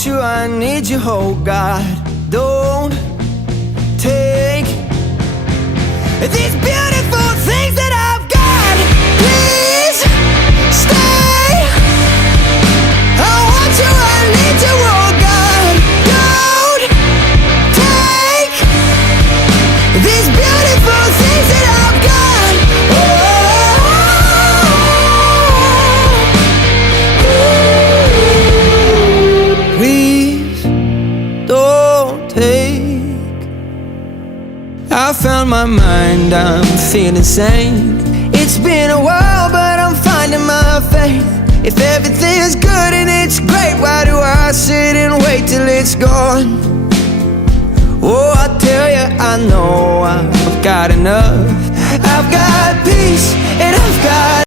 want you, I need you, oh God. Don't take these beautiful things that I've got. Please stay. I want you, I need you, oh God. Don't take these beautiful things that I've got. Please don't take. I found my mind, I'm feeling sane. It's been a while, but I'm finding my faith. If everything's good and it's great, why do I sit and wait till it's gone? Oh, I tell you, I know I've got enough. I've got peace and I've got